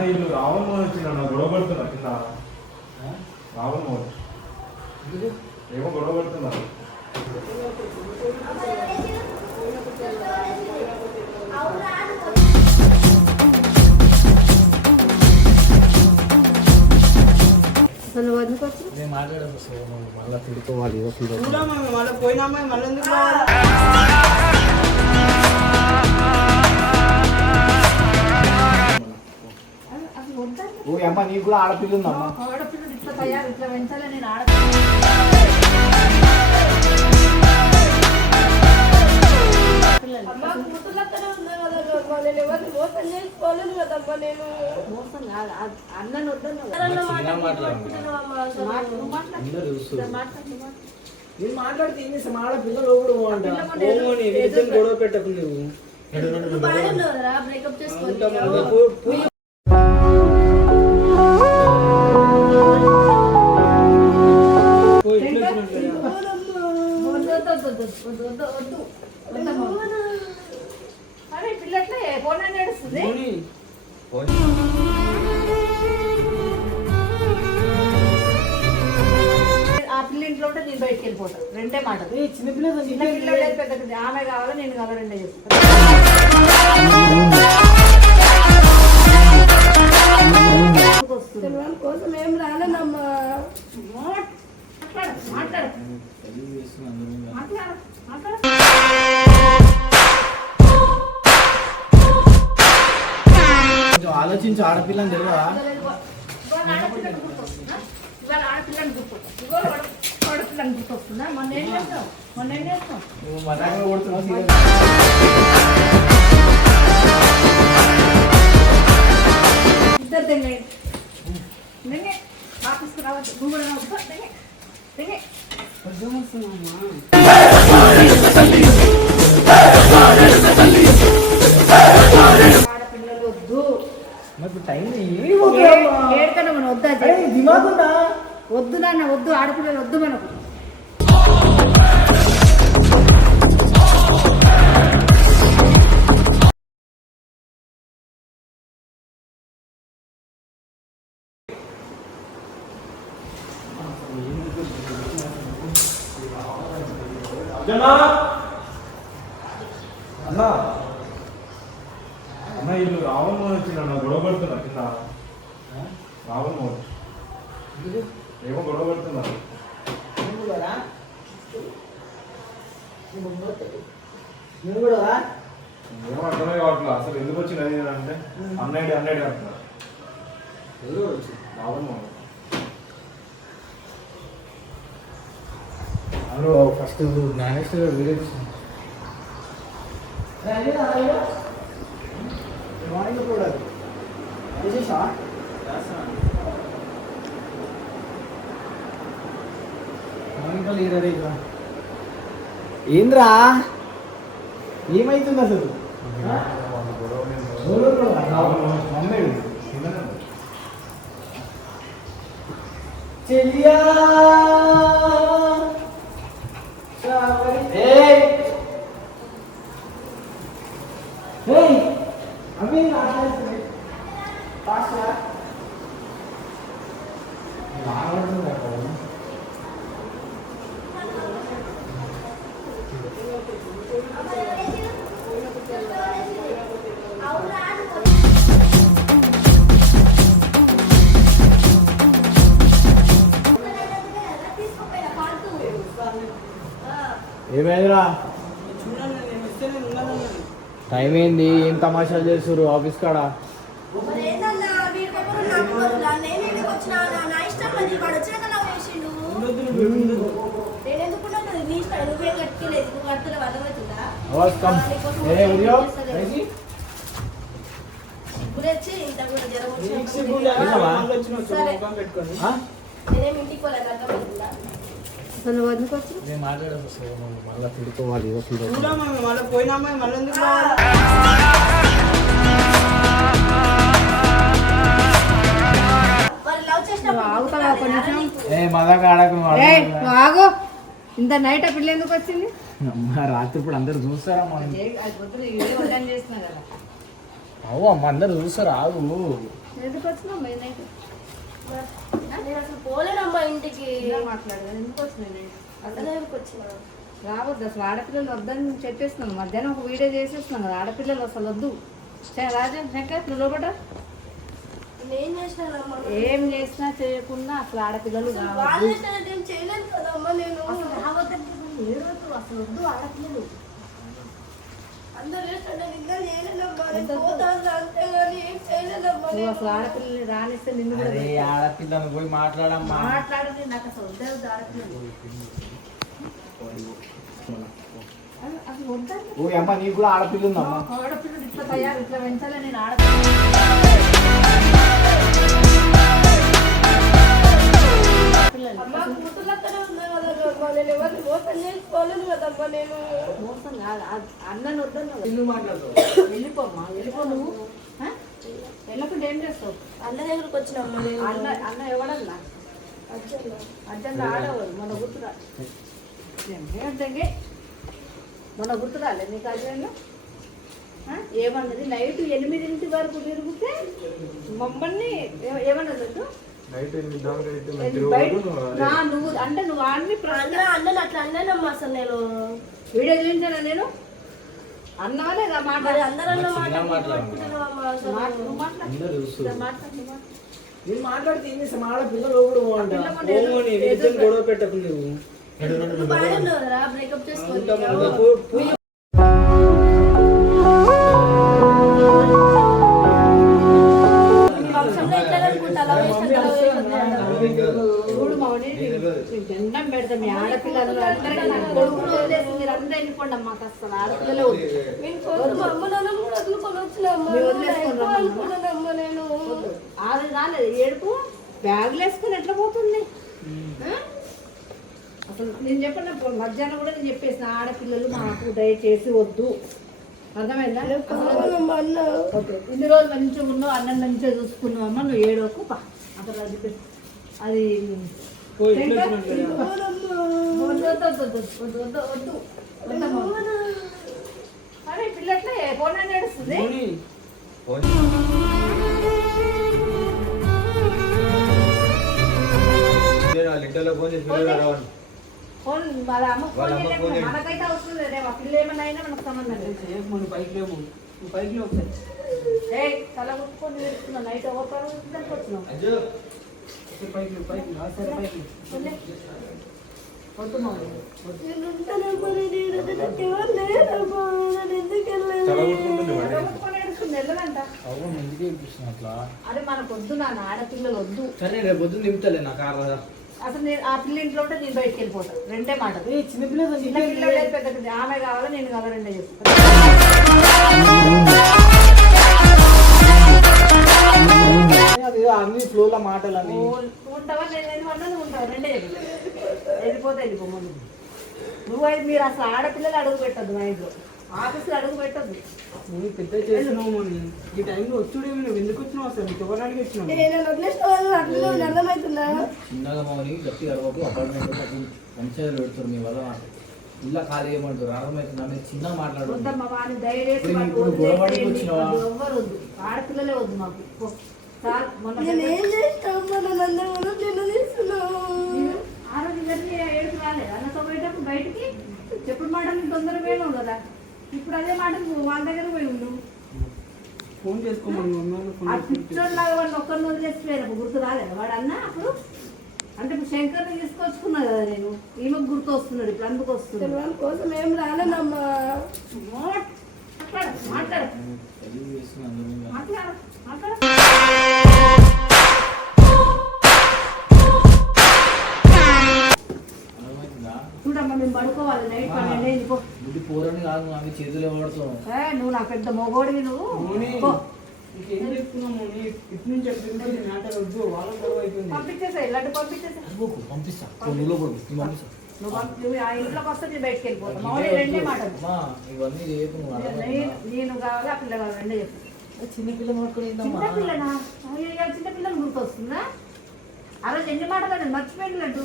వీళ్ళు రావణ మోహన్ వచ్చిందన్న గొడవ పడుతున్నా కింద. రావణ మోహన్ ఏమో గొడవ పడుతున్నారు. మళ్ళీ తిడుకోవాలి పోయినా మళ్ళీ ఎందుకు ఓ అమ్మ నీకు కూడా ఆడపిల్ల ఉందమ్మా. ఆడపిల్లలు ఇట్లా తయారు ఇట్లా పెంచాలి. నేను నేను మాట్లాడితే ఏం చేస్తాం? ఆడపిల్లలు గొడవ పెట్టకు నువ్వు. బ్రేకప్ చేసుకో. అరే పిల్లట్లే ఫోన్ నడుస్తుంది. ఆ పిల్ల ఇంట్లో ఉంటే నేను బయటకు వెళ్ళిపోతాను. రెండే మాట. చిన్నపిల్లలు చిన్నపిల్లలు పెద్ద పెద్ద ఆమె కావాలా నేను కావాలా రెండే చేస్తాను. కోసం ఏం రాలేనమ్మా. మాట్లాడు ఆలోచించు. ఆడపిల్లని తెలియదా? ఆడపిల్లని గుర్తొస్తుందా? మొన్న ఏం చేస్తావు? ఇద్దరు తింగే ఆఫీస్కి రావచ్చు. నువ్వు కూడా తింగే ఆడపిల్లలు వద్దు. ఏడుకన్నా మనం వద్దా? వద్దు నాన్న వద్దు. ఆడపిల్లలు వద్దు మనకు. అన్నా అన్న వీళ్ళు రావణ మోహన్ వచ్చిందన్న గొడవ పడుతున్నా కింద. రావణ మోహన్ ఏమో గొడవ పడుతున్నారు. ఏమో అర్థమే కావట్లేదు అసలు ఎందుకు వచ్చింది అంటే అన్నయ్య అంటున్నారు. రావణ మోహన్ అందులో ఫస్ట్ జ్ఞానేశ్వర వీడియో ఏంద్రా ఏమైతుంది అసలు? చెల్లియా ఏమైందిరా? టైం ఏంది? ఏం తమాషాలు చేస్తారు ఆఫీస్ కాడ? మళ్ళీ తిడుకోవాలి. పోయినా మళ్ళీ ఎందుకు ఆగు. ఇంత నైట్ ఆ పిల్ల ఎందుకు వచ్చింది? రాత్రి ఇప్పుడు అందరు చూస్తారా? అవు అమ్మ అందరు చూస్తారు ఆగు. ఎందుకు వచ్చినావు మీ నైట్? నేను అసలు పోలేనమ్మా ఇంటికి. మాట్లాడదా ఎందుకు వచ్చినావు నేను? అసలు వచ్చిన రావద్దు అసలు, ఆడపిల్లలు వద్దని చెప్పేస్తున్నాను. మధ్యాహ్నం ఒక వీడియో చేసేస్తున్నాను కదా, ఆడపిల్లలు అసలు వద్దు. రాజా శంకర్ నువ్వు లోపల నేను చేసినానమ్మా. ఏం చేసినా చేయకుండా అసలు ఆడపిల్లలు వాళ్ళు రావద్దు. చేసినట్టు ఏం చేయలేదు కదమ్మా నేను. అసలు రావద్దంటే ఏడవద్దు, అసలు వద్దు ఆడపిల్లలు. అందరూ చేసినట్టు ఇంకా చేయలేదమ్మా. నేను పోతాను అంతేగాని ఏం చేయలేదమ్మా నువ్వు నేను. అసలు ఆడపిల్లలు రానిస్తే నిన్ను కూడా అరే పెట్టు. ఆడపిల్లని పోయి మాట్లాడమ్మా. మాట్లాడదు నాకు అసలు వద్దు ఆడపిల్లలు. అసలు వద్దంటే ఓ అమ్మ నీకు కూడా ఆడపిల్ల ఉందమ్మా. ఆడపిల్లలు ఇట్లా తయారు ఇట్లా పెంచాలి. నేను ఆడపిల్ల అమ్మా కూతుర్లక్కడే ఉన్నా కదమ్మా. నేను ఎవరిని మోసం చేసుకోలేను కదమ్మా నేను. మోసం కాదు, అన్నను వద్దన్నావు. ఎందుకు మాట్లాడతావు? వెళ్ళిపోమ్మా, వెళ్ళిపో నువ్వు. ఆ? వెళ్ళకుండా ఏం చేస్తావు? అన్న దగ్గరకు వచ్చినమ్మా నేను. అన్న ఎవడన్నా అచ్చమ్మా. అర్జెంట్ ఆడవాడు మన గుర్తురా. ఏంటంటే మన గుర్తురాలే నీకు అర్జెంట్ ఏమన్నది? నైట్ 8 వరకు తిరిగితే మమ్మల్ని ఏమన్నది? నైట్ 8 దాకా అయితే నువ్వు అంటే నువ్వు అన్ని అన్నను అట్లా అన్నానమ్మా. అసలు నేను వీడియో చూపించానా నేను? అన్నవా లేదా మాట? మరి అందరన్న మాట నువ్వు మాట్లాడు. నేను మాట్లాడితే ఏం చేస్తాం? ఆడపిల్ల లోపల పోవంట. పోమని వీళ్ళిద్దరు గొడవ పెట్టకు నువ్వు. బాగానే ఉన్నావు కదా బ్రేకప్ చేసుకోవాలి. వంశంలో ఎట్లా అనుకుంటా అలా చూడు మౌని, దండం పెడతా. మీ ఆడపిల్లలు అందరికీ నాకు కొడుకులు వదిలేసి మీరు అందరూ వెళ్ళిపోండి అమ్మా. అసలు ఆడపిల్లలు అమ్మ నాన్న కూడా వదులుకొని వచ్చినామ్మా. మీరు వదిలేసుకొని రమ్మన్నా? అనుకున్నానమ్మా నేను. ఆరు రాలేదు ఏడుపు. బ్యాగులు వేసుకొని ఎట్లా పోతుంది? అసలు నేను చెప్పినప్పుడు మధ్యాహ్నం కూడా నేను చెప్పేసిన ఆడపిల్లలు మాకు దయచేసి వద్దు. అర్థమైందా? కావాలమ్మా అన్న. ఓకే, ఇన్ని రోజులు మంచిగా ఉన్నావు, అన్నం మంచిగా చూసుకున్నావు అమ్మ. నువ్వు ఏడవకు పా. అసలు అది పోయి ఎట్లా వచ్చినాం కదా? వద్దు వద్దు వద్దు వద్దు వద్దు వద్దు వద్దమ్మా. అరే పిల్లట్లే ఫోన్ అని నడుస్తుంది. పోనీ. ఫోన్ వాళ్ళ అమ్మ ఫోన్ చేయలేము. మనకైతే అవసరం లేదు. మా పిల్ల ఏమన్నా అయినా మనకు సంబంధం లేదు. మన బైక్ లేము. నువ్వు బైక్ లో ఒకసారి తల కొట్టుకొని వేసుకున్నా. నైట్ ఎవరు ఇద్దరికి వచ్చినాం. బైక్ లో బైక్ లో సరే బైక్ లో. వద్దు మమ్మీ. నేను ఉంటానమ్మా. నేను నాకు ఎవరు లేరమ్మా. నేను ఎందుకు వెళ్ళలేదు? కొట్టుకొని ఏడుస్తుంది. వెళ్ళదంట. అవును ఎందుకు చూపిస్తున్నా అట్లా? అరే మనకు వద్దు నాన్న, ఆడపిల్లలు వద్దు. సరే రేపు పొద్దున్న దింపుతలే నా కార్ కదా. అసలు నేను ఆ పిల్ల ఇంట్లో ఉంటే నేను బయటకు వెళ్ళిపోతా. రెండే మాటలు. చిన్నపిల్ల చిన్న పిల్లలు లేదు, పెద్ద పిల్ల. ఆమె కావాలా నేను కావాలా రెండే చెప్తా. అది అన్ని ఫ్లోలో మాటలని. ఉంటావా? నేను ఎందుకన్నా నువ్వు ఉంటావు. రెండే చెప్తా. వెళ్ళిపోతే వెళ్ళిపోమని. నువ్వు అయితే మీరు అసలు ఆడపిల్లలు అడుగు పెట్టద్దు మా ఇంట్లో. ఆఫీసులో అడుగు పెట్టద్దు. నువ్వు పెద్ద చేసినావు అని ఈ టైంలో వచ్చుడేమి. నువ్వు ఎందుకు వచ్చినావు అసలు? నీకు ఎవరికి వచ్చినావు? నేను వదిలేసిన వాళ్ళు అట్లనే ఉంది. అర్థమవుతుందా? చిన్నగా మౌని గట్టిగా అరవకు. అపార్ట్మెంట్ పంచాయతీలు పెడతారు మీ వల్ల. ఇల్లా ఖాళీ చేయమంటారు. అర్థమవుతుందా? మీరు చిన్నగా మాట్లాడు. వద్దమ్మా వాడిని దయచేసి ఇప్పుడు మాకు ఇప్పుడు గొడవడికి వదిలేసేయండి. వచ్చినావా? అది ఎవ్వరు వద్దు. ఆడపిల్లలే వద్దు మాకు. పో. చాలు. మొన్న నేను ఏం చేస్తామమ్మా? నన్ను అందరూ నిన్ను తీసుకున్నావు. ఆ రోజు ఇద్దరికి ఏడుపు రాలేదు. అన్నతో పోయేటప్పుడు బయటికి చెప్పుడు మాటలు తొందరగా పోయినావు కదా. ఇప్పుడు అదే మాట నువ్వు వాళ్ళ దగ్గర పోయి ఉండు. ఫోన్ చేసుకోమని మమ్మీ ఆ ఫోన్ పిచ్చోళ్ళలాగా వాడిని ఒక్కరిని వదిలేసిపోయారు. గుర్తు రాలేదు వాడు అన్న అప్పుడు. అంటే ఇప్పుడు శంకర్ని తీసుకొచ్చుకున్నా కదా నేను. ఈమెకు గుర్తు వస్తున్నాడు ఇప్పుడు. అందుకు వస్తున్నాడు. వాళ్ళ కోసం ఏం రాలేనమ్మా. మాట్లాడు మాట్లాడు మాట్లాడు మాట్లాడు. చూడమ్మా మేము పడుకోవాలి. నైట్ 12 అయింది. పో. బుద్ధి పోరని కాదు ఆమె చేతులు ఇవ్వబడతాం. నువ్వు నా పెద్ద మొగోడివి నువ్వు. పో. ఏం చెప్తున్నాము? ఇటు నుంచి ఎప్పుడు మ్యాటర్ వద్దు. వాళ్ళ గొడవ అయిపోయింది. పంపించేసా లడ్డు పంపించేసా. పంపిస్తా నువ్వు పంపిస్తా. నువ్వు ఆ ఇంట్లోకి వస్తే నేను బయటకు వెళ్ళిపోతాను. మౌని రెండే మాటలు. అమ్మా ఇవన్నీ చేయకు నువ్వు. నేను కావాలి, ఆ పిల్ల కావాలి, రెండే చెప్పు. చిన్నపిల్ల పట్టుకుని చిన్నపిల్లనా? చిన్నపిల్లలు గుర్తొస్తుందా? ఆ రోజు ఎన్ని మాటలు నేను మర్చిపోయిన లడ్డు.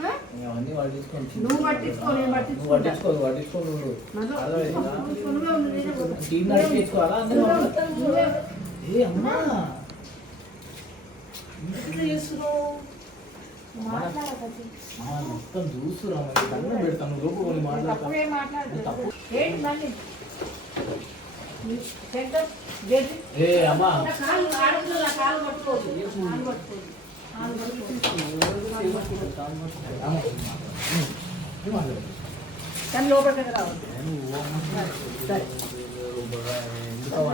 అవన్నీ పట్టించుకొని నువ్వు పట్టించుకో, నేను నువ్వు పట్టించుకుంటా. పట్టించుకో నువ్వు నన్ను అర్థమైందా? నువ్వే ఉండు, నేనే పోతా. టీం నడిపించుకోవాలా నువ్వే ఏ అమ్మా ఇట్లా చేస్తున్నావు. మాట్లాడకూడదు. మొత్తం చూస్తురా మరి దండం పెడతాను లోపు కొన్ని మాట్లాడతాను తప్పుగా మాట్లాడదు. ఏంటి మళ్ళీ? సెంటర్ గేట్ ఏ అమ్మా నా కాలు ఆడదు, నా కాలు పట్టుకోదు. కాలు పట్టుకోదు. కాలు పట్టుకోదు. కానీ లోపలికి రావద్దు. సరే.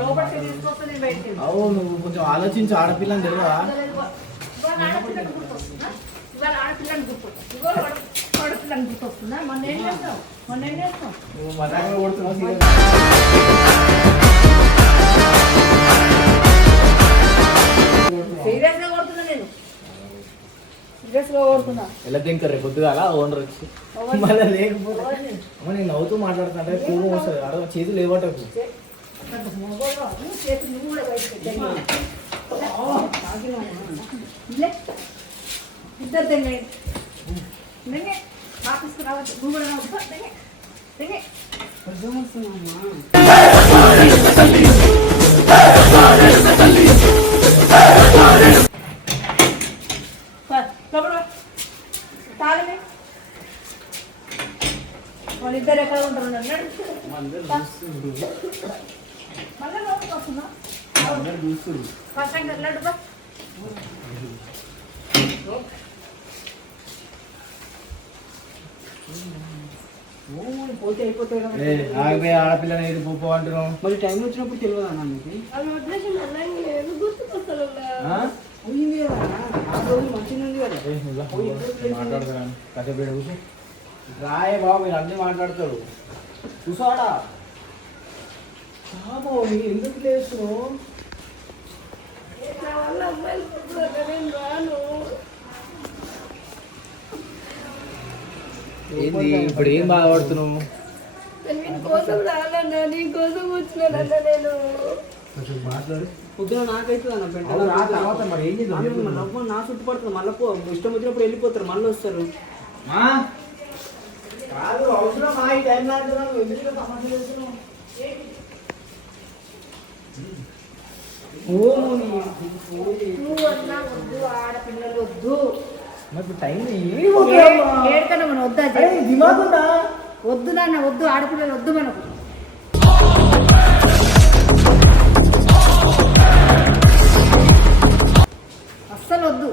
లోపలికి తీసుకొస్తే నేను బయటికి వెళ్తాను. అవు నువ్వు కొంచెం ఆలోచించి ఆడపిల్లని తెలియదా ఇవాళ ఆడపిల్లని గుర్తొస్తుందా? ఇవాళ ఆడపిల్లని గుర్తొస్తుంది. ఇవాళ ఆడపిల్లని గుర్తొస్తుందా? మొన్న ఏం చేస్తావు? మొన్న ఏం చేస్తావు? నువ్వు మజాగా కొడుతున్నావు సీరియస్ గా కొడుతున్నా నేను. సీరియస్ గా కొడుతున్నా. ఎలా తింటారు రేపు పొద్దుగాల ఓనర్ వచ్చి మళ్ళీ లేకపోతే అమ్మ నేను నవ్వుతూ మాట్లాడుతుంటే కోపం వస్తుంది అర్థం చేతులు లేవటకు చేతులు నువ్వు కూడా బయటకు ఇద్దరు తెంగే తెంగే ఆఫీస్కి రావచ్చు. నువ్వు కూడా రావచ్చు. తెంగే తెంగే తాగలే వాళ్ళిద్దరు ఎక్కడ ఉంటారు? మళ్ళీ లోపలికి వస్తున్నా. ఫస్ట్ టైం వెళ్ళాడు బా. పోతే అయిపోతాయి కదా. ఆగిపోయి ఆడపిల్లని ఏది పోపో అంటున్నావు మరి టైం వచ్చినప్పుడు తెలియదు అన్న మీకు అవి వదిలేసి మళ్ళీ నేను గుర్తుకొస్తాను పోయింది కదా ఆ రోజు మంచిగా ఉంది కదా. మాట్లాడుతున్నాను కథపేడు కూర్చో రాయే బాబు మీరు అన్నీ మాట్లాడతాడు చూసాడా బాబు నీకు ఎందుకు లేస్తున్నావు నా వల్ల అమ్మాయిలు పుట్టుకోక నేను రాను. ఏంది ఇప్పుడు ఏం బాధపడుతున్నావు నేను వీని కోసం రానన్నా, నీ కోసం వచ్చినానన్నా నేను. మాట్లాడు పొద్దున నాకైతుంది అన్న పెంట తర్వాత మరి ఏం చేద్దాం నవ్వు నా చుట్టుపడుతుంది. మళ్ళీ ఇష్టం వచ్చినప్పుడు వెళ్ళిపోతారు, మళ్ళీ వస్తారు. కాదు అవసరం ఈ టైం నాడుతున్నావు ఎందుకు సమస్య చేస్తున్నావు నువ్వు వద్దా వద్దు, ఆడపిల్లలు వద్దు. మరి టైం ఏడుకన్నా మనం వద్దా? దిమాగ్ ఉందా వద్దు నాన్న, వద్దు, ఆడపిల్లలు వద్దు మనకు. అస్సలు వద్దు.